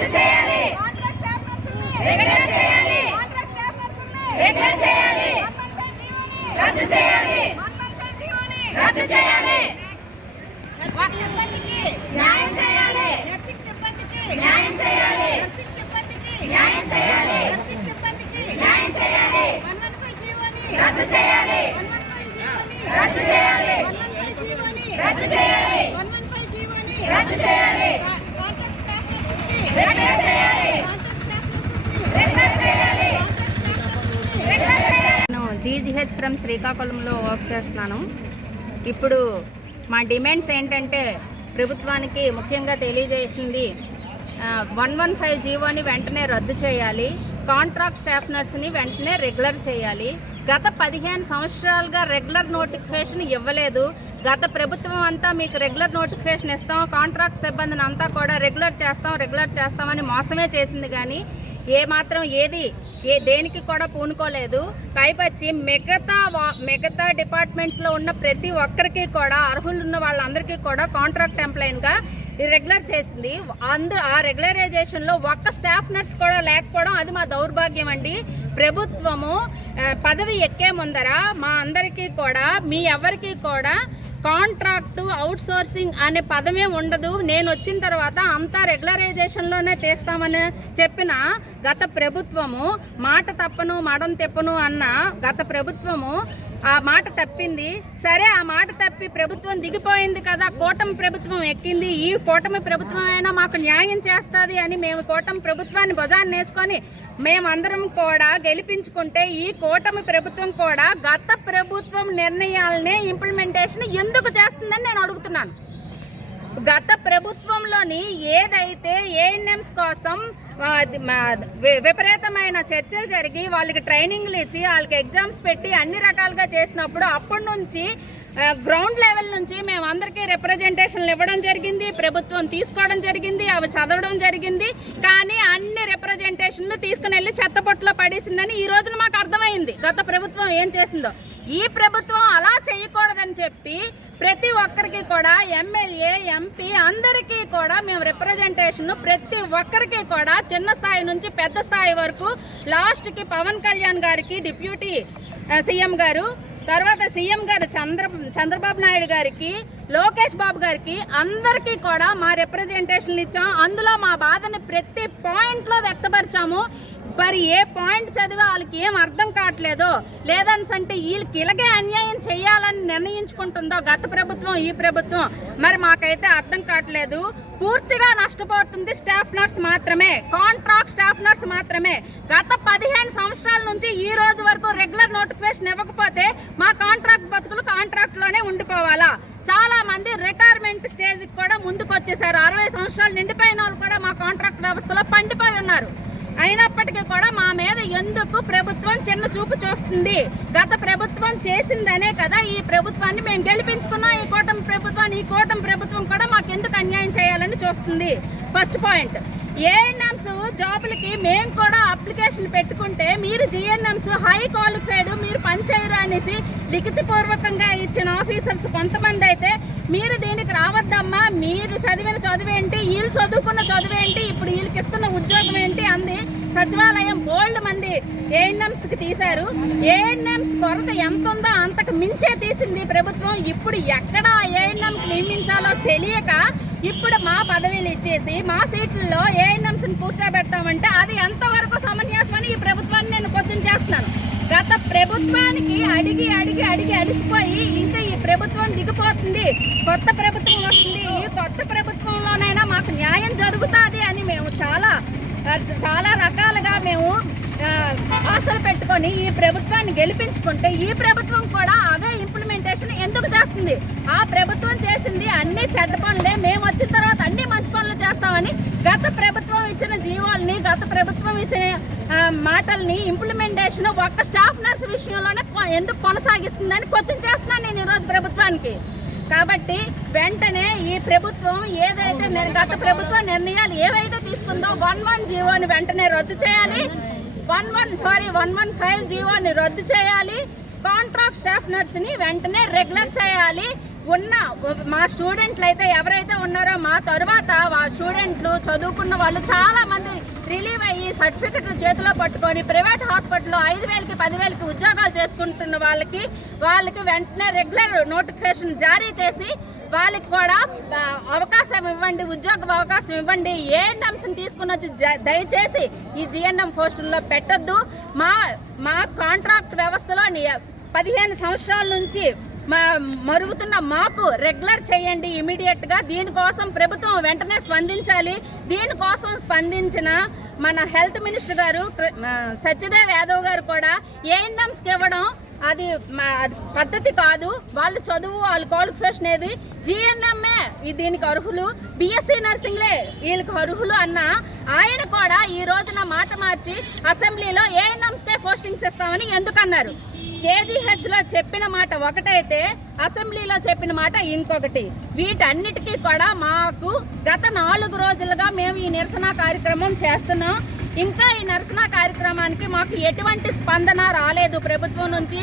రద్దు చేయాలి. రెగ్యులర్ చేయాలి. రెగ్యులర్ చేయాలి. రద్దు చేయాలి. రద్దు చేయాలి. న్యాయం చేయాలి. న్యాయం చేయాలి. న్యాయం చేయాలి. న్యాయం చేయాలి. రద్దు చేయాలి. జీజీహెచ్ ఫ్రమ్ శ్రీకాకుళంలో వర్క్ చేస్తున్నాను. ఇప్పుడు మా డిమాండ్స్ ఏంటంటే ప్రభుత్వానికి ముఖ్యంగా తెలియజేసింది వన్ వన్ ఫైవ్ జీవోని వెంటనే రద్దు చేయాలి కాంట్రాక్ట్ స్టాఫ్ నర్స్ని వెంటనే రెగ్యులర్ చేయాలి. గత పదిహేను సంవత్సరాలుగా రెగ్యులర్ నోటిఫికేషన్ ఇవ్వలేదు. గత ప్రభుత్వం అంతా మీకు రెగ్యులర్ నోటిఫికేషన్ ఇస్తాం కాంట్రాక్ట్ సిబ్బందిని అంతా కూడా రెగ్యులర్ చేస్తాం రెగ్యులర్ చేస్తామని మోసమే చేసింది కానీ ఏ మాత్రం ఏది ఏ దేనికి కూడా పూనుకోలేదు. పైపచ్చి మిగతా వా- మిగతా డిపార్ట్మెంట్స్లో ఉన్న ప్రతి ఒక్కరికి కూడా అర్హులు ఉన్న వాళ్ళందరికీ కూడా కాంట్రాక్ట్ ఎంప్లాయన్గా రెగ్యులర్ చేసింది. అందు ఆ రెగ్యులరైజేషన్లో ఒక్క స్టాఫ్ నర్స్ కూడా లేకపోవడం అది మా దౌర్భాగ్యం అండి. ప్రభుత్వము పదవి ఎక్కే ముందర మా అందరికీ కూడా మీ ఎవరికీ కూడా కాంట్రాక్టు అవుట్ సోర్సింగ్ అనే పదమే ఉండదు. నేను వచ్చిన తర్వాత అంతా రెగ్యులరైజేషన్లోనే తీస్తామని చెప్పిన గత ప్రభుత్వము మాట తప్పను మడం తెప్పను అన్న గత ప్రభుత్వము ఆ మాట తప్పింది. సరే ఆ మాట తప్పి ప్రభుత్వం దిగిపోయింది కదా కూటమి ప్రభుత్వం ఎక్కింది. ఈ కూటమి ప్రభుత్వం అయినా మాకు న్యాయం చేస్తుంది అని మేము కూటమి ప్రభుత్వాన్ని భుజాన్ని వేసుకొని మేమందరం కూడా గెలిపించుకుంటే ఈ కూటమి ప్రభుత్వం కూడా గత ప్రభుత్వం నిర్ణయాలనే ఇంప్లిమెంటేషన్ ఎందుకు చేస్తుందని నేను అడుగుతున్నాను. గత ప్రభుత్వంలోని ఏదైతే ఏఎన్ఎంస్ కోసం విపరీతమైన చర్చలు జరిగి వాళ్ళకి ట్రైనింగ్లు ఇచ్చి వాళ్ళకి ఎగ్జామ్స్ పెట్టి అన్ని రకాలుగా చేసినప్పుడు అప్పటి నుంచి గ్రౌండ్ లెవెల్ నుంచి మేము అందరికీ రిప్రజెంటేషన్లు ఇవ్వడం జరిగింది ప్రభుత్వం తీసుకోవడం జరిగింది అవి చదవడం జరిగింది. కానీ అన్ని రిప్రజెంటేషన్లు తీసుకుని వెళ్ళి చెత్తపొట్టులో పడేసిందని ఈ రోజున మాకు అర్థమైంది. గత ప్రభుత్వం ఏం చేసిందో. ఈ ప్రభుత్వం అలా చేయకూడదని చెప్పి ప్రతి ఒక్కరికి కూడా ఎమ్మెల్యే ఎంపీ అందరికీ కూడా మేము రిప్రజెంటేషన్ ప్రతి ఒక్కరికి కూడా చిన్న స్థాయి నుంచి పెద్ద స్థాయి వరకు లాస్ట్కి పవన్ కళ్యాణ్ గారికి డిప్యూటీ సీఎం గారు తర్వాత సీఎం గారు చంద్ర చంద్రబాబు నాయుడు గారికి లోకేష్ బాబు గారికి అందరికీ కూడా మా రిప్రజెంటేషన్లు ఇచ్చాం. అందులో మా బాధని ప్రతి పాయింట్లో వ్యక్తపరిచాము. మరి ఏ పాయింట్ చదివి వాళ్ళకి ఏం అర్థం కావట్లేదో లేదని అంటే వీళ్ళకి ఇలాగే అన్యాయం చేయాలని నిర్ణయించుకుంటుందో గత ప్రభుత్వం ఈ ప్రభుత్వం మరి మాకైతే అర్థం కావట్లేదు. పూర్తిగా నష్టపోతుంది స్టాఫ్ నర్స్ మాత్రమే. కాంట్రాక్ట్ స్టాఫ్ నర్స్ మాత్రమే. గత పదిహేను సంవత్సరాల నుంచి ఈ రోజు వరకు రెగ్యులర్ నోటిఫికేషన్ ఇవ్వకపోతే మా కాంట్రాక్ట్ బతుకులు కాంట్రాక్ట్లోనే ఉండిపోవాలా. చాలా మంది రిటైర్మెంట్ స్టేజ్కి కూడా ముందుకు వచ్చేసారు. అరవై సంవత్సరాలు నిండిపోయిన వాళ్ళు కూడా మా కాంట్రాక్ట్ వ్యవస్థలో పండిపోయి ఉన్నారు. అయినప్పటికీ కూడా మా మీద ఎందుకు ప్రభుత్వం చిన్న చూపు చూస్తుంది? గత ప్రభుత్వం చేసిందనే కదా ఈ ప్రభుత్వాన్ని మేము గెలిపించుకున్నాం. ఈ కూటమి ప్రభుత్వాన్ని ఈ కూటమి ప్రభుత్వం కూడా మాకు ఎందుకు అన్యాయం చేయాలని చూస్తుంది? ఫస్ట్ పాయింట్ ఏఎన్ఎంస్ జాబులకి మేము కూడా అప్లికేషన్ పెట్టుకుంటే మీరు జిఎన్ఎంస్ హై క్వాలిఫైడ్ మీరు పనిచేయరు అనేసి లిఖితపూర్వకంగా ఇచ్చిన ఆఫీసర్స్ కొంతమంది అయితే మీరు దీనికి రావద్దమ్మా మీరు చదివిన చదువేంటి వీళ్ళు చదువుకున్న చదువేంటి ఇప్పుడు వీళ్ళకి ఇస్తున్న ఉద్యోగం ఏంటి అంది సచివాలయం బోల్డ్ మంది ఏఎన్ఎంస్కి తీశారు. ఏఎన్ఎంస్ కొరత ఎంత ఉందో అంతకు మించే తీసింది ప్రభుత్వం. ఇప్పుడు ఎక్కడ ఏఎన్ఎంస్ నియమించాలో తెలియక ఇప్పుడు మా పదవిలు ఇచ్చేసి మా సీట్లలో ఏఎన్ఎంస్ కూర్చోబెడతామంటే అది ఎంతవరకు సమన్యాసం అని ఈ ప్రభుత్వాన్ని నేను క్వశ్చన్ చేస్తున్నాను. గత ప్రభుత్వానికి అడిగి అడిగి అడిగి అలిసిపోయి ఇంకా ఈ ప్రభుత్వం దిగిపోతుంది. కొత్త ప్రభుత్వం వస్తుంది. ఈ కొత్త ప్రభుత్వంలోనైనా మాకు న్యాయం జరుగుతుంది అని మేము చాలా చాలా రకాలుగా మేము ఆశలు పెట్టుకొని ఈ ప్రభుత్వాన్ని గెలిపించుకుంటే ఈ ప్రభుత్వం కూడా అదే చేస్తుంది. ఆ ప్రభుత్వం చేసింది అన్ని చెడ్డ పనులే. మేము వచ్చిన తర్వాత అన్ని మంచి పనులు చేస్తామని గత ప్రభుత్వం ఇచ్చిన జీవాల్ని గత ప్రభుత్వం ఇచ్చిన మాటల్ని ఇంప్లిమెంటేషన్ ఒక్క స్టాఫ్ నర్స్ విషయంలోనే కొ- ఎందుకు కొనసాగిస్తుందని క్వశ్చన్ చేస్తున్నాను నేను ఈరోజు ప్రభుత్వానికి. కాబట్టి వెంటనే ఈ ప్రభుత్వం ఏదైతే గత ప్రభుత్వ నిర్ణయాలు ఏవైతే తీసుకుందో వన్ వన్ జీవోని వెంటనే రద్దు చేయాలి. One one sorry one one five జీవోని రద్దు చేయాలి. కాంట్రాక్ట్ స్టాఫ్ నర్స్ని వెంటనే రెగ్యులర్ చేయాలి. ఉన్న మా స్టూడెంట్లు అయితే ఎవరైతే ఉన్నారో మా తరువాత మా స్టూడెంట్లు చదువుకున్న వాళ్ళు చాలా మంది రిలీవ్ అయ్యి సర్టిఫికెట్లు చేతిలో పట్టుకొని ప్రైవేట్ హాస్పిటల్లో ఐదు వేలకి పదివేలకి ఉద్యోగాలు చేసుకుంటున్న వాళ్ళకి వాళ్ళకి వెంటనే రెగ్యులర్ నోటిఫికేషన్ జారీ చేసి వాళ్ళకి కూడా అవకాశం ఇవ్వండి ఉద్యోగ అవకాశం ఇవ్వండి. ఏ అంశం తీసుకున్నది జ- దయచేసి ఈ జిఎన్ఎం పోస్టుల్లో పెట్టద్దు. మా మా కాంట్రాక్ట్ వ్యవస్థలో పదిహేను సంవత్సరాల నుంచి మా మరుగుతున్న మాకు రెగ్యులర్ చేయండి ఇమీడియట్గా దీనికోసం ప్రభుత్వం వెంటనే స్పందించాలి. దీనికోసం స్పందించిన మన హెల్త్ మినిస్టర్ గారు సత్యదేవ్ యాదవ్ గారు కూడా ఏఎన్ఎంస్కి ఇవ్వడం అది మా- పద్ధతి కాదు. వాళ్ళు చదువు వాళ్ళ క్వాలిఫికేషన్ ఏది? జిఎన్ఎంఏ దీనికి అర్హులు. బిఎస్సి నర్సింగ్లే వీళ్ళకి అర్హులు అన్న ఆయన కూడా ఈ రోజున మాట మార్చి అసెంబ్లీలో ఏఎన్ఎంస్కే పోస్టింగ్స్ ఇస్తామని ఎందుకన్నారు? కేజీహెచ్లో చెప్పిన మాట ఒకటైతే అసెంబ్లీలో చెప్పిన మాట ఇంకొకటి. వీటన్నిటికీ కూడా మాకు గత నాలుగు రోజులుగా మేము ఈ నిరసన కార్యక్రమం చేస్తున్నాం. ఇంకా ఈ నిరసన కార్యక్రమానికి మాకు ఎటువంటి స్పందన రాలేదు. ప్రభుత్వం నుంచి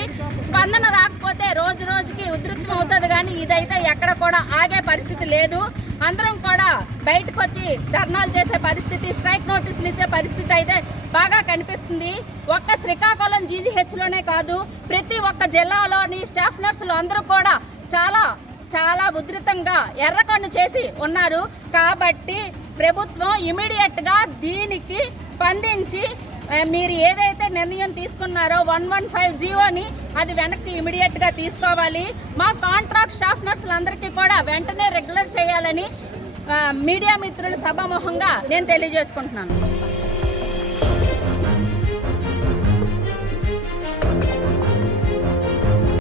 స్పందన రాకపోతే రోజు రోజుకి ఉధృతం అవుతుంది కానీ ఇదైతే ఎక్కడ కూడా ఆగే పరిస్థితి లేదు. అందరం కూడా బయటకు వచ్చి ధర్నాలు చేసే పరిస్థితి స్ట్రైక్ నోటీసులు ఇచ్చే పరిస్థితి అయితే బాగా కనిపిస్తుంది. ఒక్క శ్రీకాకుళం జీజీహెచ్లోనే కాదు ప్రతి ఒక్క జిల్లాలోని స్టాఫ్ నర్సులు అందరూ కూడా చాలా చాలా ఉధృతంగా ఎర్రకన్ను చేసి ఉన్నారు. కాబట్టి ప్రభుత్వం ఇమీడియట్గా దీనికి స్పందించి మీరు ఏదైతే నిర్ణయం తీసుకున్నారో వన్ వన్ ఫైవ్ జీవోని అది వెనక్కి ఇమీడియట్గా తీసుకోవాలి. మా కాంట్రాక్ట్ షాఫ్నర్స్లందరికీ నర్సులందరికీ కూడా వెంటనే రెగ్యులర్ చేయాలని మీడియా మిత్రుల సభాముఖంగా నేను తెలియజేసుకుంటున్నాను.